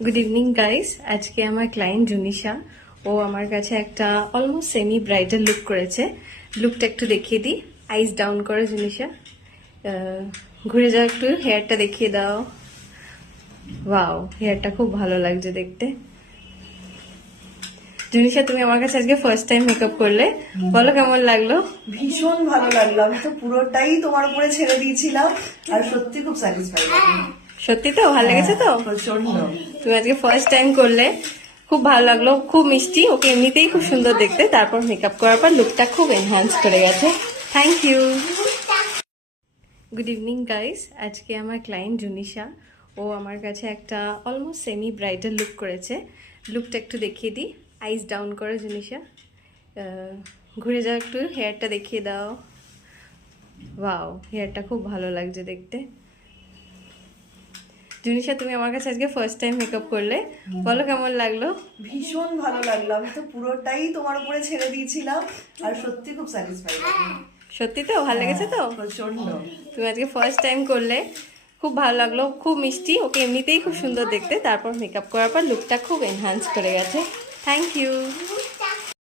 Good evening guys. আজকে আমার client জুনিশা, ও আমার কাছে একটা অলমোস্ট সেমি ব্রাইডাল লুক করেছে। লুকটা একটু দেখিয়ে দিই। আইস ডাউন করে জুনিশা, ঘুরে যাও, একটু হেয়ারটা দেখিয়ে দাও। ওয়াও, হেয়ারটা খুব ভালো লাগছে দেখতে। জুনিশা, তুমি আমার কাছে আজকে ফার্স্ট টাইম মেকআপ করলে, বলো কেমন লাগলো? ভীষণ ভালো লাগলো। আমি তো পুরোটাই তোমার উপরে ছেড়ে দিয়েছিলাম, আর সত্যি খুব স্যাটিসফাইড। সত্যি তো ভালো লেগেছে তো? প্রচন্ড। তুমি আজকে ফার্স্ট টাইম করলে, খুব ভালো লাগলো, খুব মিষ্টি। ওকে এমনিতেই খুব সুন্দর দেখতে, তারপর মেকআপ করার পর লুকটা খুব এনহ্যান্স করে গেছে। Thank you. Good evening guys. আজকে আমার ক্লায়েন্ট জুনিশা, ও আমার কাছে একটা অলমোস্ট সেমি ব্রাইডাল লুক করেছে। লুকটা একটু দেখিয়ে দিই। আইস ডাউন করে জুনিশা, ঘুরে যাও, একটু হেয়ারটা দেখিয়ে দাও। ওয়াও, হেয়ারটা খুব ভালো লাগছে দেখতে। জুনিশা, তুমি আমার কাছে আজকে ফার্স্ট টাইম মেকআপ করলে, বলো কেমন লাগলো? ভীষণ ভালো লাগলো। আমি তো পুরোটাই তোমার উপরে ছেড়ে দিয়েছিলাম, আর সত্যি খুব স্যাটিসফাইড। সত্যি তো ভালো লেগেছে তো? প্রচন্ড। তুমি আজকে ফার্স্ট টাইম করলে, খুব ভালো লাগলো, খুব মিষ্টি। ওকে এমনিতেই খুব সুন্দর দেখতে, তারপর মেকআপ করার পর লুকটা খুব এনহ্যান্স করে গেছে। Thank you.